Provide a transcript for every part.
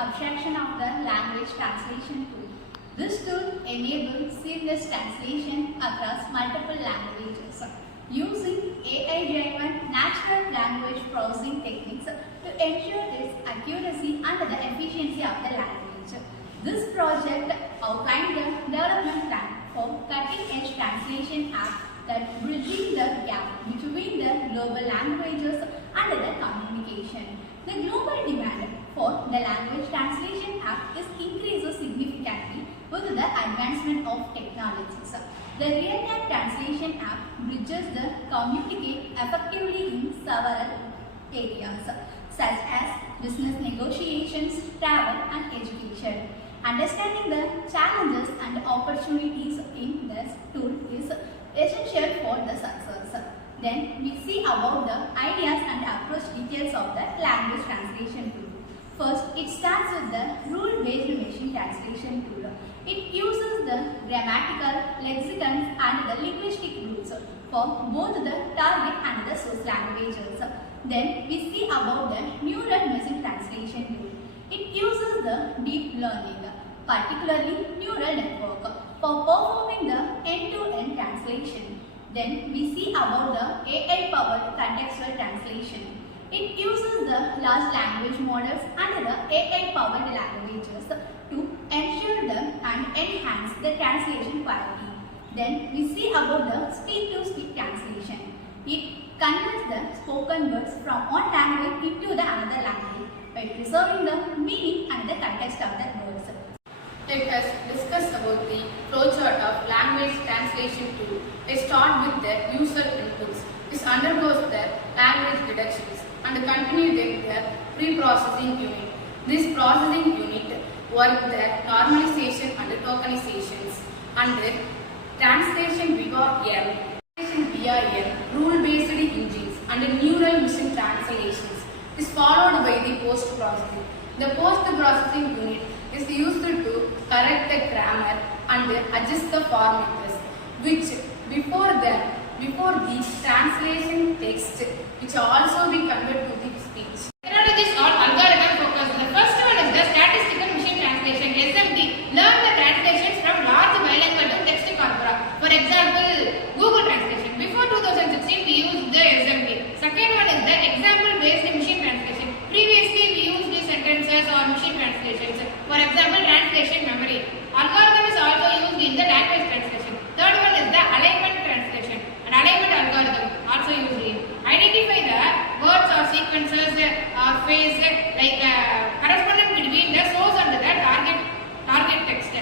abstraction of the language translation tool. This tool enables seamless translation across multiple languages using AI-driven natural language processing techniques to ensure its accuracy and the efficiency of the language. This project outlined the development plan for cutting-edge translation app that bridging the gap between the global languages and the communication. The global demand for the language translation app is increased significantly with the advancement of technologies. The real-time translation app bridges the communicate effectively in several areas such as business negotiations, travel and education. Understanding the challenges and opportunities in this tool is essential for the success. Then we see about the ideas and approach details of the language translation tool. First, it starts with the rule-based machine translation tool. It uses the grammatical, lexicons and the linguistic rules for both the target and the source languages. Then we see about the neural machine translation tool. It uses the deep learning, particularly neural network, for performing the end-to-end translation. Then we see about the AI-powered contextual translation. It uses the large language models and the AI-powered languages to ensure them and enhance the translation quality. Then we see about the speak-to-speak translation. It converts the spoken words from one language into the another language by preserving the meaning and the context of the words. Let us discuss about the flowchart of language translation tool. Let's start with the user inputs. This undergoes the language detections and continue with the pre-processing unit. This processing unit works the normalization and tokenizations and translation via rule-based engines and neural machine translations is followed by the post-processing. The post-processing unit is used to correct the grammar and adjust the formatters, which before the translation text, which also be converted to the speech. Technologies or algorithm focus. The first one is the statistical machine translation (SMT). Learn the translations from large bilingual to text corpora. For example, Google Translation. Before 2016, we used the SMT. Second one is the example-based machine translation. Previously, we used the sentences or machine translations. For example, translation memory. Algorithm is also used in the language translation. Third one is the alignment translation. An alignment algorithm also used in identify the words or sequences or phrase like correspondence between the source and the target text.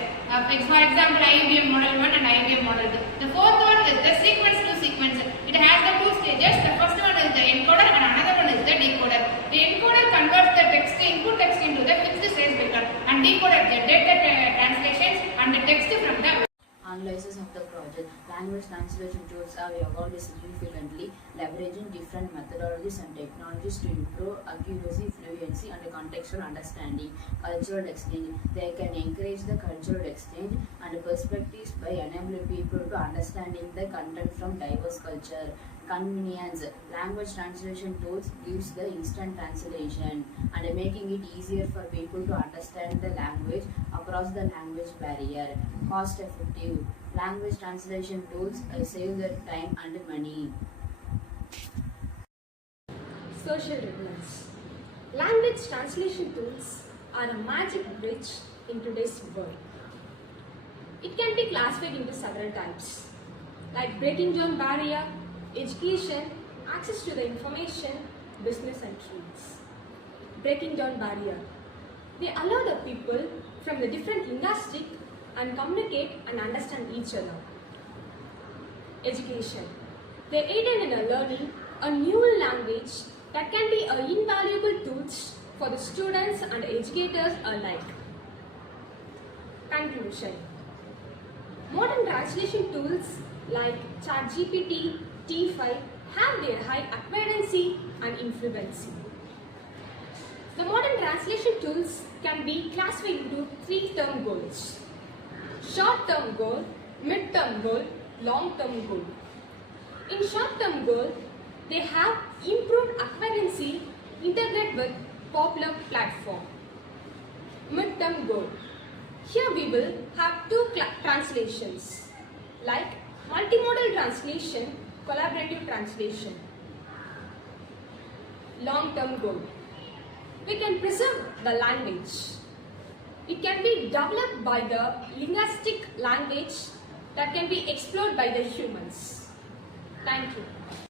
For example, IBM model 1 and IBM model 2. The fourth one is the sequence to sequence. It has the two stages. The first one is the encoder and another one is the decoder. The encoder converts the input text into the fixed size vector and decoder the data translations and the text from the analysis of the project. Language translation tools have evolved significantly, leveraging different methodologies and technologies to improve accuracy, fluency, and contextual understanding. Cultural exchange. They can encourage the cultural exchange and perspectives by enabling people to understanding the content from diverse culture. Convenience. Language translation tools gives the instant translation and making it easier for people to understand the language across the language barrier. Cost effective. Language translation tools save their time and money. Social relevance. Language translation tools are a magic bridge in today's world. It can be classified into several types, like breaking down barrier, education, access to the information, business and tools. Breaking down barrier. They allow the people from the different linguistic and communicate and understand each other. Education. They aided in learning a new language that can be invaluable tools for the students and educators alike. Conclusion. Modern translation tools like ChatGPT, T5 have their high accuracy and influence. The modern translation tools can be classified into three-term goals: short-term goal, mid-term goal, long-term goal. In short-term goal, they have improved accuracy integrated with popular platform. midterm goal. Here we will have two translations like multimodal translation, collaborative translation. Long-term goal. We can preserve the language. It can be developed by the linguistic language that can be explored by the humans. Thank you.